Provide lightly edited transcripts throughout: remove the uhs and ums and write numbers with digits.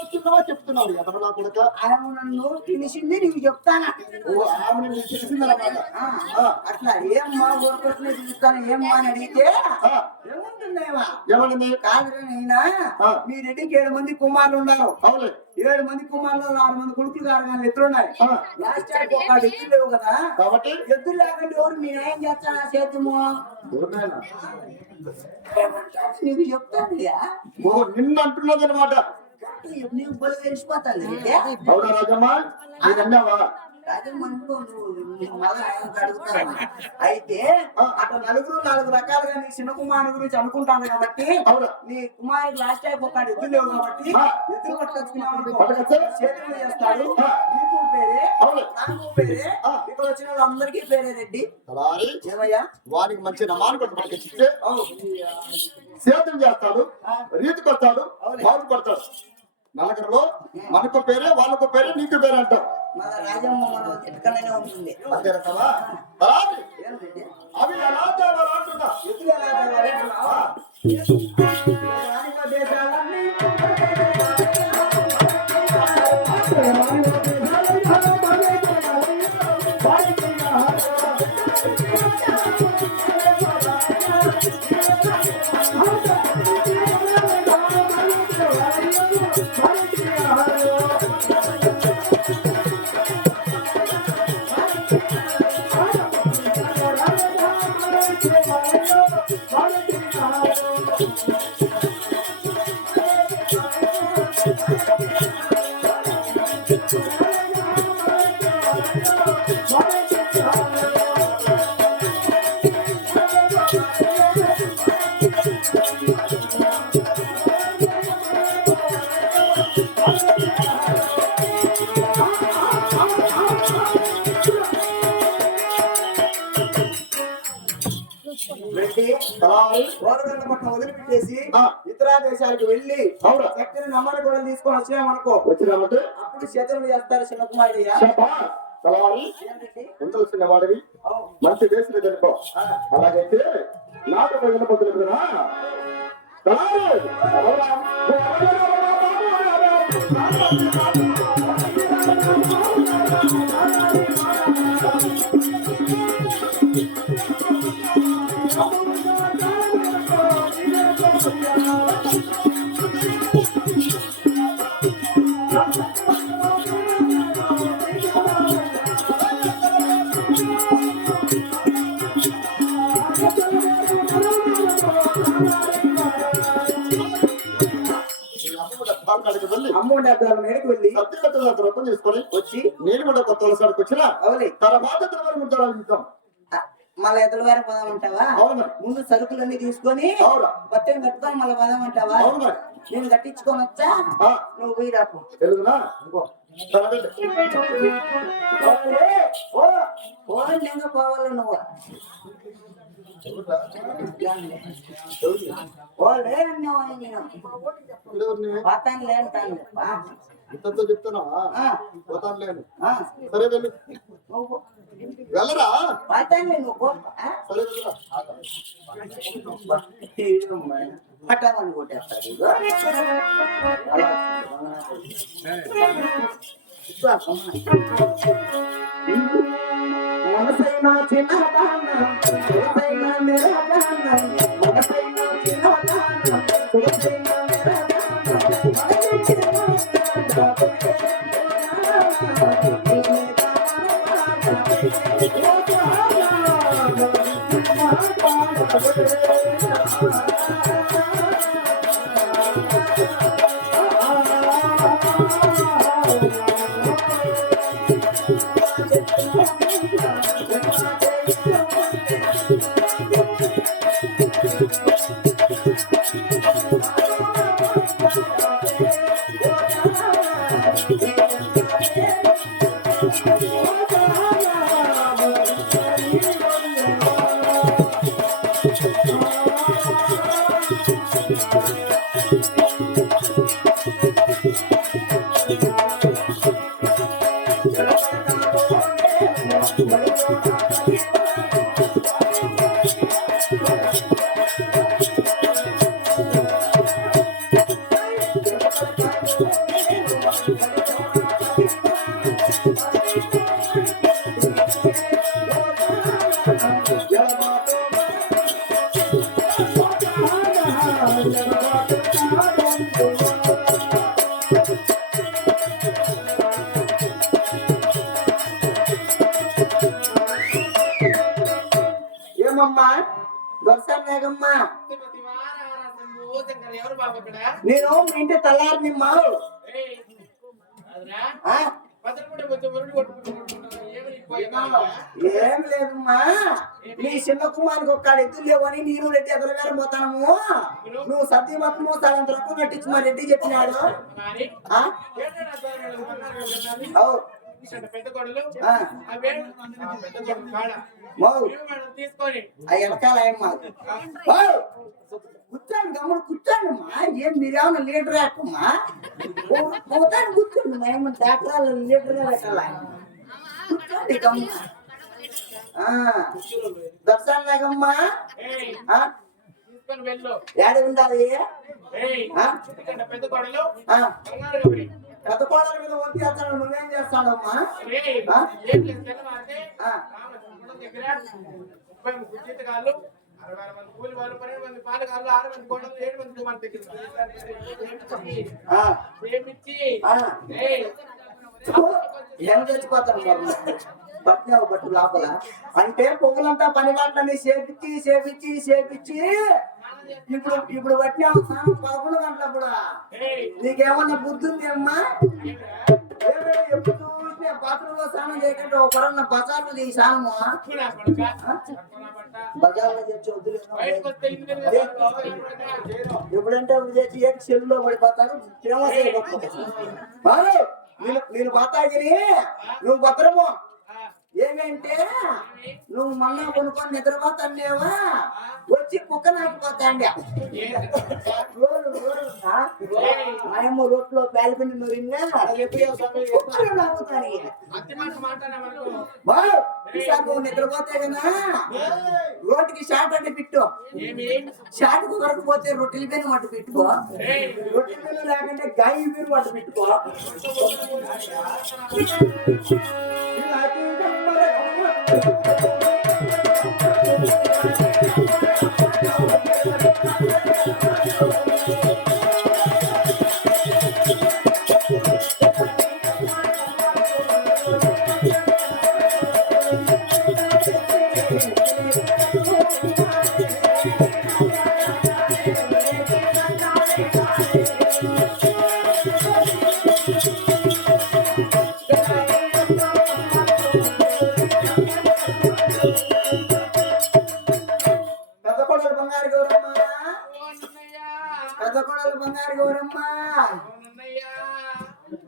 వస్తున్నావా చెప్తున్నావు ఎదవలా కొడుక. ఆమె నన్ను పిలిచింది నీకు చెప్తానా. ఓ ఆమె నీకు తెలిసిందన్నమాట. అట్లా ఏమ్మా ఊరుకొచ్చిన పిలుస్తాను ఏమ్మా అని అడిగితే ఏముంటుందేమా ఏమనింది? కాదు నైనా మీ రెడ్డికి 7 మంది కుమారులు ఉన్నారు. అవును 7 మంది కుమారులు 6 మంది కొడుకులు గారు కానీ ఎత్తులున్నాయి. లాస్ట్ టైం ఒక ఎద్దులు లేవు కదా కాబట్టి ఎద్దులు లేకుండా ఎవరు మీ న్యాయం చేస్తానా చేతుము నీకు చెప్తాను నిన్ను అంటున్నది అనమాట. నీకు బలి తెలిసిపోతాను. అవునా రాజమ్మా నేను అన్నావా? అయితే అట్లా నలుగురు 4 రకాలుగా నీ చిన్న కుమారుడు గురించి అనుకుంటాను కాబట్టి నీ కుమారుడు లాస్ట్ టైం ఒక ఎద్దులు లేవు కాబట్టి ఎద్దులు పట్టుకొచ్చుకున్నావు చేతులు చేస్తాడు. నీకు పేరే నాకు పేరే ఇక్కడ వచ్చిన వాళ్ళందరికీ పేరే రెడ్డి. ఏమయ్యా వానికి మంచి నమాను పట్టుకొచ్చిస్తే సేద్యం చేస్తాడు, రీతికి వస్తాడు, బాగు పడతాడు. నలుగురులో మనకు పేరే వాళ్ళకు పేరే నీకు పేరే అంటావు. మన రాజమ్మ మనం తిట్టకనే ఉంటుంది. అంతేనంటావా? అవి ఎలా తేవాలా అంటున్నా. ఎదురు ఎలా తేవాలా? వదిలిపెట్టేసి ఇతర దేశాలకు వెళ్ళి చక్కని నమ్మని కూడా తీసుకొని వచ్చినామనుకో వచ్చినామంటే అప్పుడు చేతులు చేస్తారు చిన్న కుమారుడు. ఉండాల్సిన వాడివి మంచి దేశం తెలుపో. అలాగైతే నాటక వినపడుతుంది కదా. అమ్మోడి అద్దాల మేడకు వెళ్ళి రూపం చేసుకొని వచ్చి నేను కూడా కొత్త వలసానికి వచ్చిన తర్వాత ఉంటాం. మళ్ళీ ఎదురు వారి పదం అంటావా? ముందు సరుకులన్నీ తీసుకొని బట్టలు కట్టుకొని మళ్ళీ పదం అంటావా? నేను కట్టించుకొని వచ్చా నువ్వు పోయి రాకు. పోవాలి నువ్వు పోతాను లేను ఇంతతో చెప్తున్నావా? పోతాను లేను. సరే వెళ్ళు. వెళ్ళరా? పోతాను నువ్వు సరే పట్టామని కొట్టేస్తాడు. మనసైనా చిన్నదాన మనసైనా మెరదాన మనసైనా చిన్నదాన మనసైనా ఏమమ్మా దొరసాగమ్మా నేను మీ ఇంటి తల్లారిని మావు ఏం లేదమ్మా నీ చిన్న కుమారికి ఒక్కడు ఎద్దులు లేవని నేను రెడ్డి ఎదురుగారు పోతాము నువ్వు సత్యమత్ము సాయంత్రం కట్టించి మా రెడ్డి చెప్పినాడు తీసుకొని వెనకాల కూర్చోండి గమ్ముడు కూర్చోండి అమ్మా ఏం మీరేమన్నా లీడర్ అమ్మా పోతాను కూర్చోండి మేము డాక్టర్ లీడర్ పెట్టాల కూర్చోండి గమ్మ దర్శనమ్మా తీసుకొని వెళ్ళు ఏడు ఉండాలి పెద్ద కొడలు పెద్ద కోడల మీద వంతి చేస్తాడు నువ్వేం చేస్తాడమ్మా జీతగాళ్ళు 60 మంది కూలి వాళ్ళు 12 మంది పాలగాళ్ళు 6 మంది కోడలు 7 మంది కుమార్ దగ్గర ఏం చచ్చిపోతారు పట్టినావు బట్టు లోపల అంటే పొగులంతా పని బాట్లని చేపించి ఇప్పుడు పట్టినావు 11 గంటలప్పుడు నీకేమన్నా బుద్ధి ఉంది అమ్మా ఎప్పుడు చూసినా బాత్రూంలో స్నానం చేయకుండా ఒకరన్న బజార్లో చేయి స్నానము బజార్లో చేసి వద్దులేదు ఎప్పుడంటే చేసి ఏంటి చెల్లులో పడిపోతాను ఫేమస్ నేను బతాగిరి నువ్వు భద్రము ఏమంటే నువ్వు మన్నా కొనుక్కొని నిద్రపోతానేవా వచ్చి కుక్క నాకిపోతాండి ఆయమ్మ రోడ్లో పేలిపిండి నువ్వున్నా నువ్వు నిద్రపోతే కదా రోడ్డుకి షాట్ అంటే పెట్టు షాట్ కుదరకు పోతే రొట్టెల పైన మట్టు పెట్టుకో రొట్టెల పైన లేకుంటే గాయ మీరు మట్టు పెట్టుకో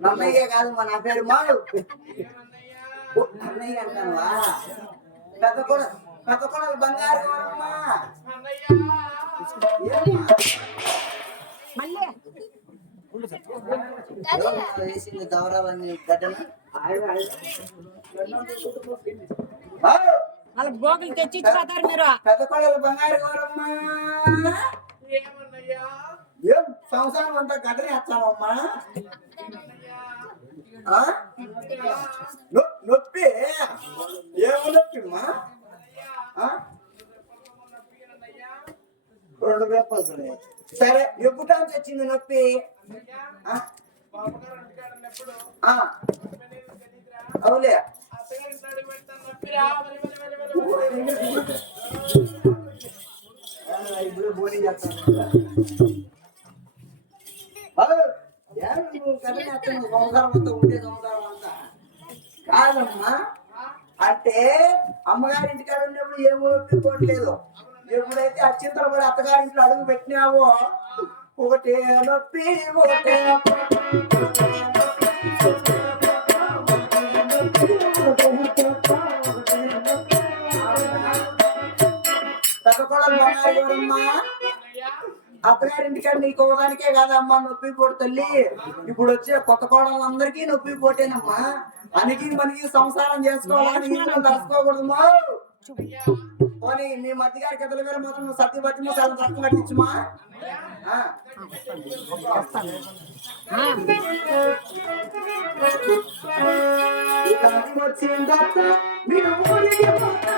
నన్నయ్య కాదు మా నా పేరు మాడు అన్నయ్య అంటావా పెద్ద కొడలు బంగారు గౌరమ్మా వేసింది దౌరాలన్నీ గడ్డన గోగులు తెచ్చిపోతారు మీరు పెద్ద కొడలు బంగారు గౌరమ్మా ఏం సంవత్సరం అంతా గడ్డనే వచ్చావమ్మా నొప్పి ఏమో నొప్పిమ్మా 2 వేపలు సరే ఎప్పుడు వచ్చింది నొప్పి అవులే ఇప్పుడు బోని చేస్తాను సంసారం అంతా ఉండే సంసారం అంతా కాదమ్మా అంటే అమ్మగారింటికాడ ఉన్నప్పుడు ఏమో నొప్పిపోవట్లేదు ఎప్పుడైతే అచ్చింతరపడి అత్తగారింట్లో అడుగు పెట్టినావో ఒకటే నొప్పి ఒకటే తగ్గకూడమ్మా అత్తగారింటికాడ నీకు ఒకదానికే కాదమ్మా నొప్పి పోటు తల్లి ఇప్పుడు వచ్చే కొత్త కోడలందరికీ నొప్పి పోటేనమ్మా అనికి మనకి సంసారం చేసుకోవాలని తలుసుకోకూడదమ్మా పోనీ మీ మధ్య గారికి ఎదురు గారు మాత్రం నువ్వు సత్య బట్టి చాలా తక్కువ కట్టించుమా వచ్చిందట మీరు ఊరికి పోతా